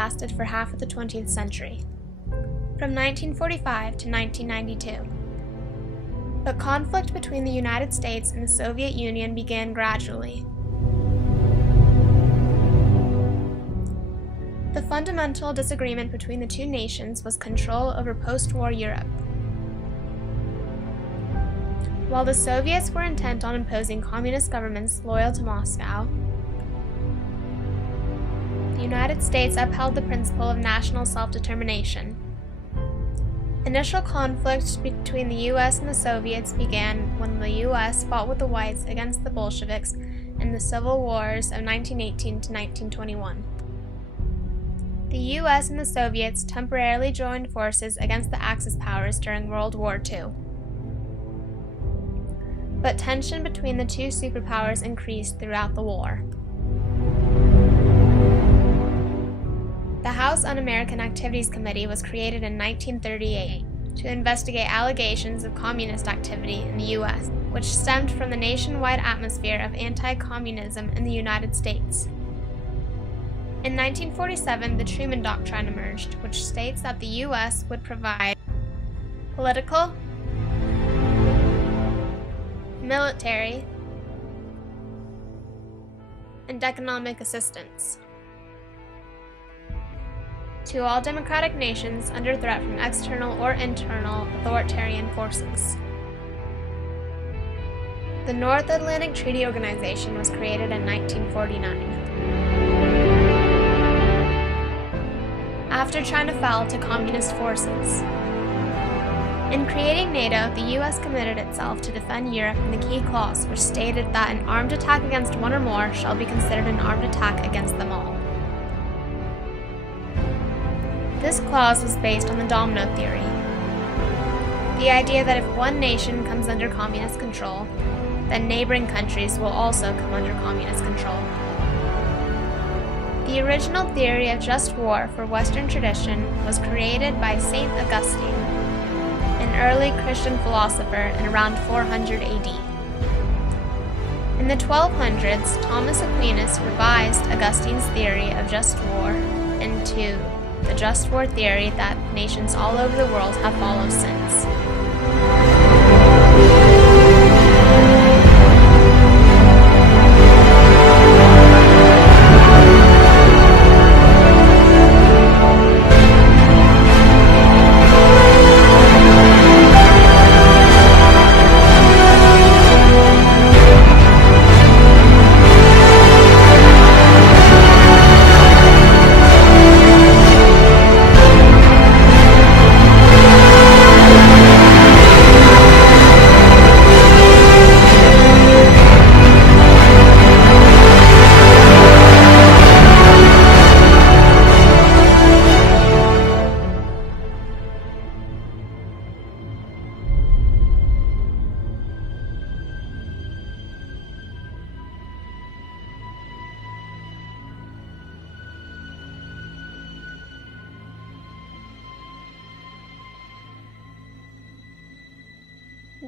lasted for half of the 20th century, from 1945 to 1992. But conflict between the United States and the Soviet Union began gradually. The fundamental disagreement between the two nations was control over post-war Europe. While the Soviets were intent on imposing communist governments loyal to Moscow, the United States upheld the principle of national self-determination. Initial conflict between the U.S. and the Soviets began when the U.S. fought with the Whites against the Bolsheviks in the Civil Wars of 1918 to 1921. The U.S. and the Soviets temporarily joined forces against the Axis powers during World War II. But tension between the two superpowers increased throughout the war. The House Un-American Activities Committee was created in 1938 to investigate allegations of communist activity in the U.S., which stemmed from the nationwide atmosphere of anti-communism in the United States. In 1947, the Truman Doctrine emerged, which states that the U.S. would provide political, military, and economic assistance to all democratic nations under threat from external or internal authoritarian forces. The North Atlantic Treaty Organization was created in 1949. After China fell to communist forces. In creating NATO, the U.S. committed itself to defend Europe in the key clause, which stated that an armed attack against one or more shall be considered an armed attack against them all. This clause was based on the domino theory, the idea that if one nation comes under communist control, then neighboring countries will also come under communist control. The original theory of just war for Western tradition was created by St. Augustine, an early Christian philosopher in around 400 AD. In the 1200s, Thomas Aquinas revised Augustine's theory of just war into the just war theory that nations all over the world have followed since.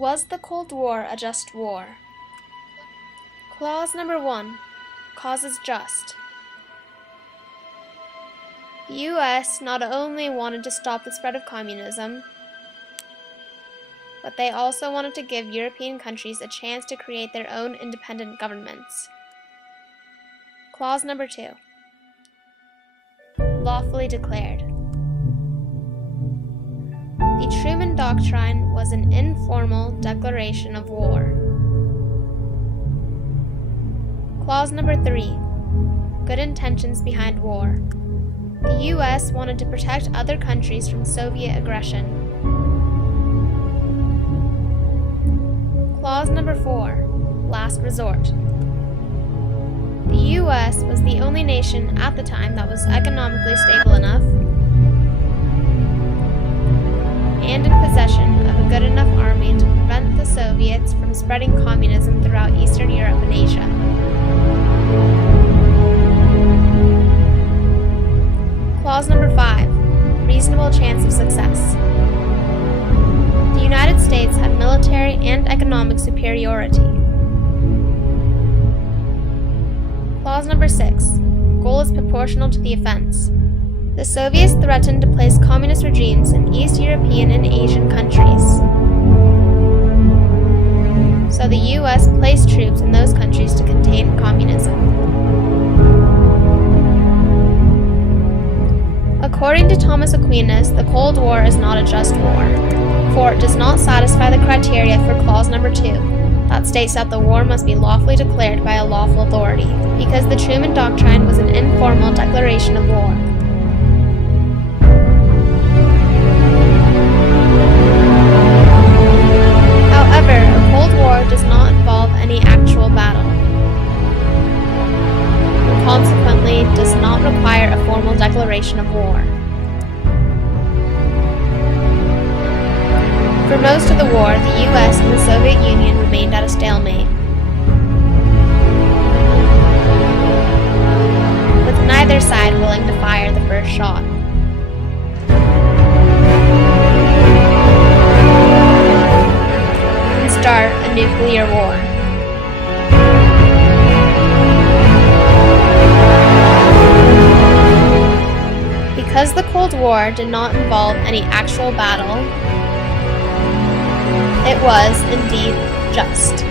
Was the Cold War a just war? Clause number 1. Causes just. The U.S. not only wanted to stop the spread of communism, but they also wanted to give European countries a chance to create their own independent governments. Clause number 2. Lawfully declared. The Truman Doctrine was an informal declaration of war. Clause number 3. Good intentions behind war. The U.S. wanted to protect other countries from Soviet aggression. Clause number 4. Last resort. The U.S. was the only nation at the time that was economically stable enough and in possession of a good enough army to prevent the Soviets from spreading communism throughout Eastern Europe and Asia. Clause number 5. Reasonable chance of success. The United States had military and economic superiority. Clause number 6. Goal is proportional to the offense. The Soviets threatened to place communist regimes in East European and Asian countries. So the U.S. placed troops in those countries to contain communism. According to Thomas Aquinas, the Cold War is not a just war, for it does not satisfy the criteria for clause number 2, that states that the war must be lawfully declared by a lawful authority, because the Truman Doctrine was an informal declaration of war. However, a Cold War does not involve any actual battle, and consequently does not require a formal declaration of war. For most of the war, the U.S. and the Soviet Union remained at a stalemate, with neither side willing to fire the first shot. And start a nuclear war. Because the Cold War did not involve any actual battle, it was indeed just.